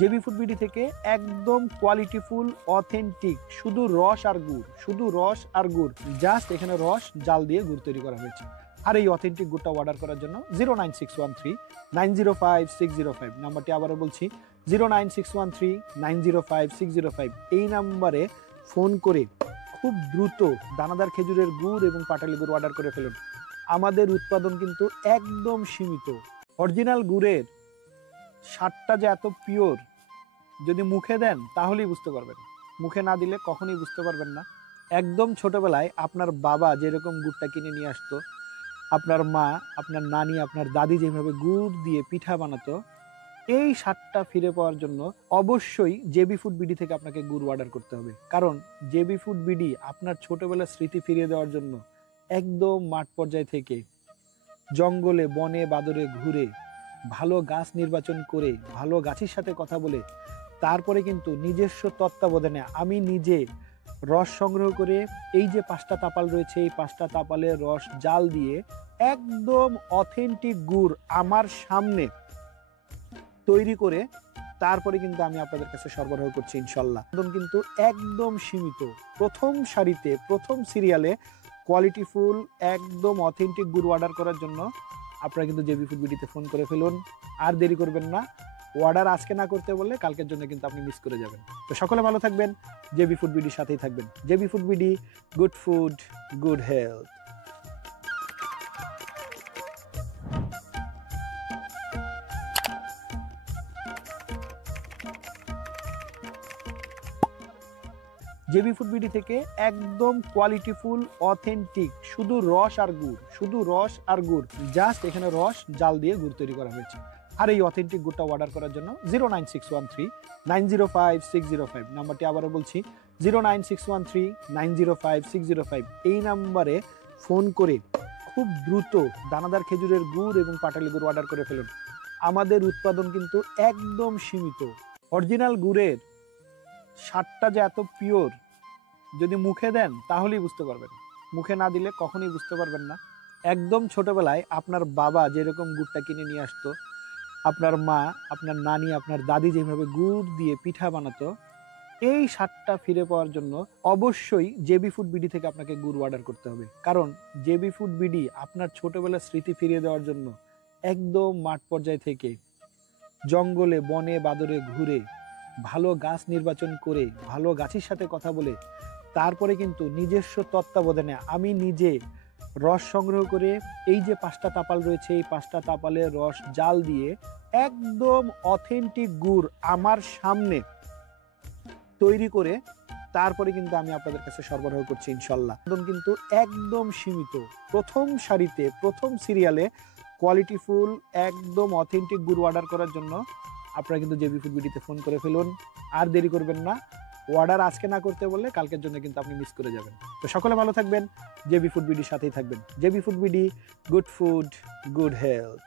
JB food BD থেকে একদম কোয়ালিটিফুল authentic শুধু রস আর গুড়, শুধু রস আর গুড়, জাস্ট এখানে রস জাল দিয়ে গুড় তৈরি করা হয়েছে। আর এই অথেন্টিক গুড়টা অর্ডার করার জন্য 09613 905 605 নাম্বারটি আবারও বলছি, 09613 905 605 এই নাম্বারে ফোন করে খুব দ্রুত দানাদার খেজুরের গুড় এবং পাটালি গুড় অর্ডার করে ফেলুন। আমাদের উৎপাদন কিন্তু একদম সীমিত। অরিজিনাল গুড়ের স্বাদটা যে এত পিওর, যদি মুখে দেন তাহলেই বুঝতে পারবেন, মুখে না দিলে কখনোই বুঝতে পারবেন না। একদম ছোটবেলায় আপনার বাবা যেরকম গুড়টা কিনে নিয়ে আসতো, আপনার মা, আপনার নানি, আপনার দাদি যেভাবে গুড় দিয়ে পিঠা বানাতো, এই স্বাদটা ফিরে পাওয়ার জন্য অবশ্যই জেবি ফুড বিডি থেকে আপনাকে গুড় অর্ডার করতে হবে। কারণ জেবি ফুড বিডি আপনার ছোটবেলার স্মৃতি ফিরিয়ে দেওয়ার জন্য একদম মাঠ পর্যায় থেকে জঙ্গলে বনে বাদরে ঘুরে ভালো গাছ নির্বাচন করে ভালো গাছের সাথে কথা বলে তারপরে কিন্তু নিজস্ব তত্ত্বাবধানে আমি নিজে রস সংগ্রহ করে এই যে 5টা তাপাল রয়েছে, এই 5টা তাপালের রস জাল দিয়ে একদম অথেন্টিক গুড় আমার সামনে তৈরি করে তারপরে কিন্তু আমি আপনাদের কাছে সরবরাহ করছি ইনশাল্লাহ। একদম কিন্তু একদম সীমিত, প্রথম সারিতে প্রথম সিরিয়ালে কোয়ালিটিফুল একদম অথেন্টিক গুড় অর্ডার করার জন্য আপনারা কিন্তু জেবি ফুড বিডিতে ফোন করে ফেলুন। আর দেরি করবেন না, অর্ডার আজকে না করতে বললে কালকের জন্য কিন্তু আপনি মিস করে যাবেন। তো সকলে ভালো থাকবেন, জেবি ফুড বিডির সাথেই থাকবেন। JB food BD, good food, good health. JB food BD থেকে একদম কোয়ালিটিফুল অথেন্টিক শুধু রস আর গুড়, শুধু রস আর গুড়, জাস্ট এখানে রস জাল দিয়ে গুড় তৈরি করা হয়েছে। আর এই অথেন্টিক গুড়টা অর্ডার করার জন্য 09613 905 605 নাম্বারটি আবারও বলছি, 09613 905 605 এই নাম্বারে ফোন করে খুব দ্রুত দানাদার খেজুরের গুড় এবং পাটালি গুড় অর্ডার করে ফেলুন। আমাদের উৎপাদন কিন্তু একদম সীমিত। অরিজিনাল গুড়ের স্বাদটা যে এত পিওর, যদি মুখে দেন তাহলেই বুঝতে পারবেন, মুখে না দিলে কখনোই বুঝতে পারবেন না। একদম ছোটবেলায় আপনার বাবা যেরকম গুড়টা কিনে নিয়ে আসতো, আপনার মা, আপনার নানি, আপনার দাদি যেভাবে গুড় দিয়ে পিঠা বানাতো, এই স্বাদটা ফিরে পাওয়ার জন্য অবশ্যই জেবি ফুড বিডি থেকে আপনাকে গুড় অর্ডার করতে হবে। কারণ জেবি ফুড বিডি আপনার ছোটবেলার স্মৃতি ফিরিয়ে দেওয়ার জন্য একদম মাঠ পর্যায় থেকে জঙ্গলে বনে বাদরে ঘুরে ভালো গাছ নির্বাচন করে ভালো গাছের সাথে কথা বলে তারপরে কিন্তু নিজস্ব তত্ত্বাবধানে আমি নিজে রস সংগ্রহ করে এই যে 5টা তাপাল রয়েছে, এই 5টা তাপালের রস জাল দিয়ে একদম অথেন্টিক গুড় আমার সামনে তৈরি করে তারপরে কিন্তু আমি আপনাদের কাছে সরবরাহ করছি ইনশাল্লাহ। একদম কিন্তু একদম সীমিত, প্রথম সারিতে প্রথম সিরিয়ালে কোয়ালিটিফুল একদম অথেন্টিক গুড় অর্ডার করার জন্য আপনারা কিন্তু জেবি ফুড বিডিতে ফোন করে ফেলুন। আর দেরি করবেন না, অর্ডার আজকে না করতে বললে কালকের জন্য কিন্তু আপনি মিস করে যাবেন। তো সকলে ভালো থাকবেন, জেবি ফুড বিডির সাথেই থাকবেন। JB food BD, good food, good health.